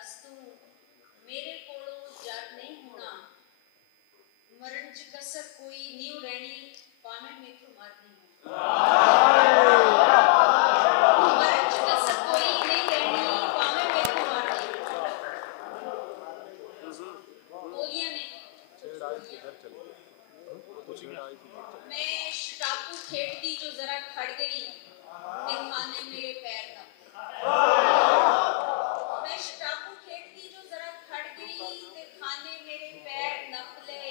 तू मेरे कोलों जड़ नहीं होना, मरण च कसर कोई नहीं रहनी, भावें मेथों मर नहीं मरण च कसर कोई नहीं रहनी, भावें मेथों मर नहीं। बोलियां ने मैं शटापू खेड़ती जो जरा खड़ गई, ते खाने मेरे पैर ना। मैं शटापू खेड़ती जो जरा खड़ गई, ते खाने मेरे पैर नप ले।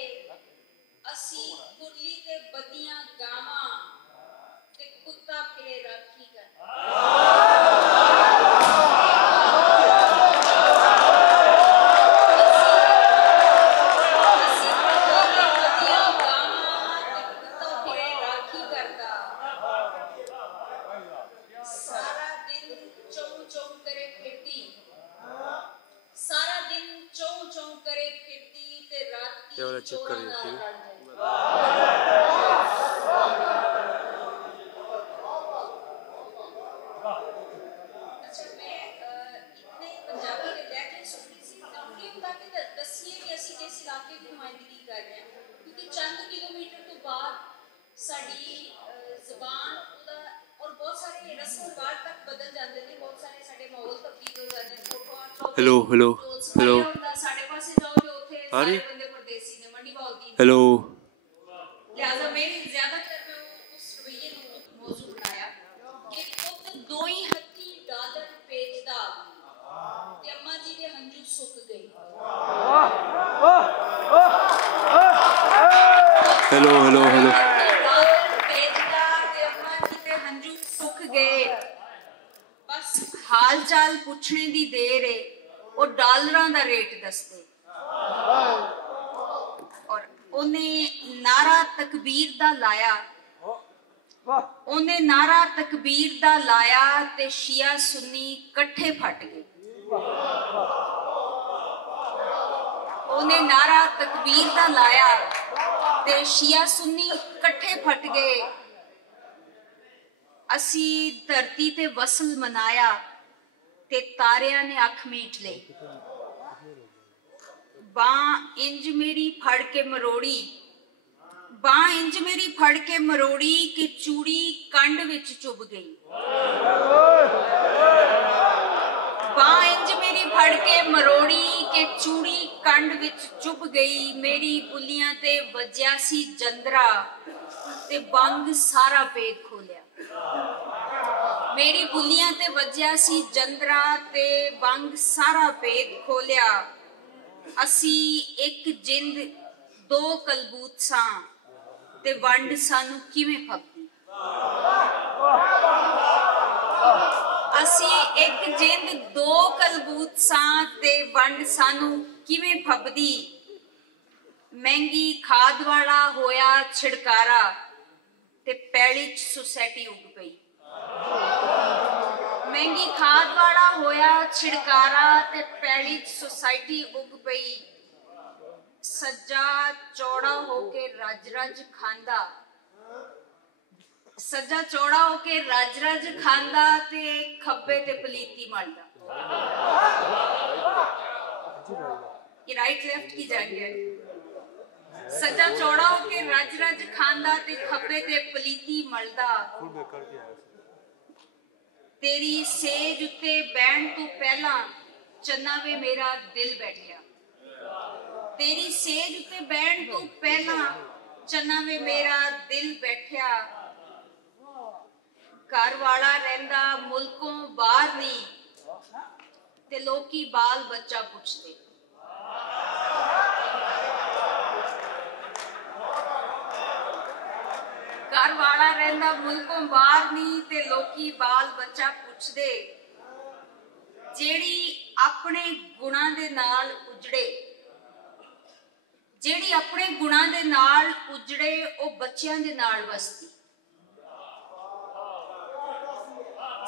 असी कुरली ते बदियां गावां, ते कुत्ता फिरे राखी कर। चेक कर देती अच्छा, मैं इतने पंजाबी के लहजे सुन रही थी, जरूरी होता कि दसिए कि ਅਸੀਂ किस इलाके की नुमाइंदगी कर रहे हैं, क्योंकि चंद किलोमीटर तो बाद साड़ी ज़बान और बहुत सारे रस्म रिवाज तक बदल जाते हैं, बहुत सारे साडे माहौल तब्दील हो जाते हैं। हेलो हेलो हेलो साडे पासे जाओ जो उथे आ रही सारे बंदे परदेसी ने, मंडी बोलती हेलो। लिहाजा मेरी ज्यादातर मैं उस रवैये को मौजू बनाया कि पुत दो ही हत्थी डॉलर बेचदा ते अम्मा जी दे हंजू सुक गए। हेलो हेलो हेलो डॉलर बेचदा ते अम्मा जी दे हंजू सुक गए। बस हाल चाल पुछने दी देर है, वो डॉलरां दा रेट दसदे। और उन्हें नारा तकबीर दा लाया, उन्हें नारा तकबीर दा लाया ते शिया सुन्नी कट्ठे फट गए। उन्हें नारा तकबीर दा लाया ते शिया सुन्नी कट्ठे फट गए। असी धरती ते वसल मनाया ते तारियां ने अख मीट लई। बां इंज मेरी फड़ के मरोड़ी, बां इंज मेरी फड़ के मरोड़ी कि चूड़ी कंड विच चुभ गई। बां इंज मेरी फड़ के मरोड़ी कि चूड़ी कंड विच चुभ गई। मेरी बुलियां ते वज्या सी जंदरा ते बंग सारा पेट खोलिया। मेरी बुलियां ते वज्या सी जंदरा ते बंग सारा पेट खोलिया। असी एक जिंद दो कलबूत सां ते वंड सानू किवें फबदी। असी एक जिंद दो कलबूत सां ते वंड सानू किवें फबदी। महंगी खाद वाला होया छिड़कारा ते पैली च सोसाइटी उग पई। महंगी खाद वाला होया छिड़कारा ते पैली च सोसाइटी उग पई। सज्जा चौड़ा होके रज रज खांदा, सज्जा चौड़ा होके रज रज खांदा ते खब्बे ते पलीती मलदा। ये राइट लेफ्ट की जंग है। सज्जा चौड़ा होके रज रज खांदा ते खब्बे ते पलीती मलदा। तेरी सेज उत्ते बैण तो पहला चन्ना वे मेरा दिल बैठिया। तेरी सेज उत्ते बैण तो पहला चन्ना वे मेरा दिल बैठिया। घर वाला रहिंदा मुल्कों बाहर नहीं ते लोकी बाल बच्चा पुछदे। घर वाला रहिंदा मुल्कों बाहर नहीं ते लोकी बाल बच्चा पुछदे। जेड़ी अपने गुणां दे नाल उजड़े, जेड़ी अपने गुणां दे नाल उजड़े ओ बच्चियां दे नाल वसदी।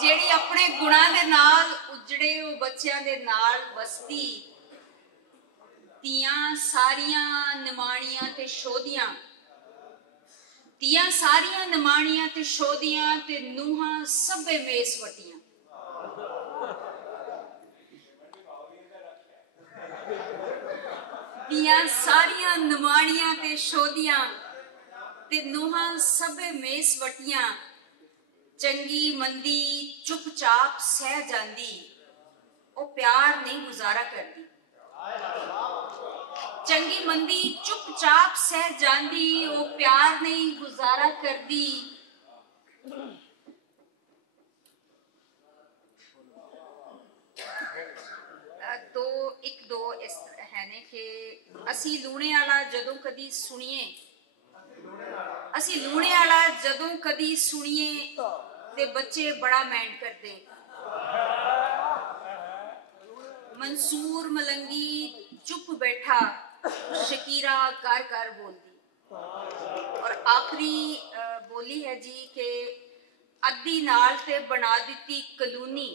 जेड़ी अपने गुणां दे नाल उजड़े ओ बच्चियां दे नाल वसदी। तियां सारियां निमाणियां ते शोधियां, तियां सारियां निमाणियां ते शोधियां ते नूहां सभे मेस वटियां। दियां सारियां नमाणियां ते शोदियां ते नोहां सबे मेस वटियां चंगी मंदी चुपचाप सह जांदी ओ प्यार नहीं गुजारा करदी। चंगी मंदी चुपचाप सह जांदी ओ प्यार नहीं गुजारा करदी। दो इस है ने कि असी लूणे वाला जदों कदी सुनिए, असी लूणे वाला जदों कदी सुनिए ते बच्चे बड़ा मैंड करदे। मंसूर मलंगी चुप बैठा शकीरा कर कर बोलदी। और आखिरी बोली है जी कि अद्धी नाल ते बना दिती कलूनी,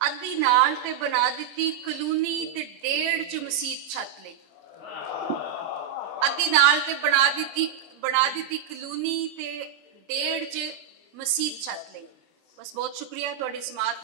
अद्धी नाल ते बना दिती कलूनी ते डेढ़ च मसीत छत लई। अद्धी नाल ते बना दिती कलूनी ते डेढ़ च मसीत छत लई। बस बहुत शुक्रिया तुहाडी समात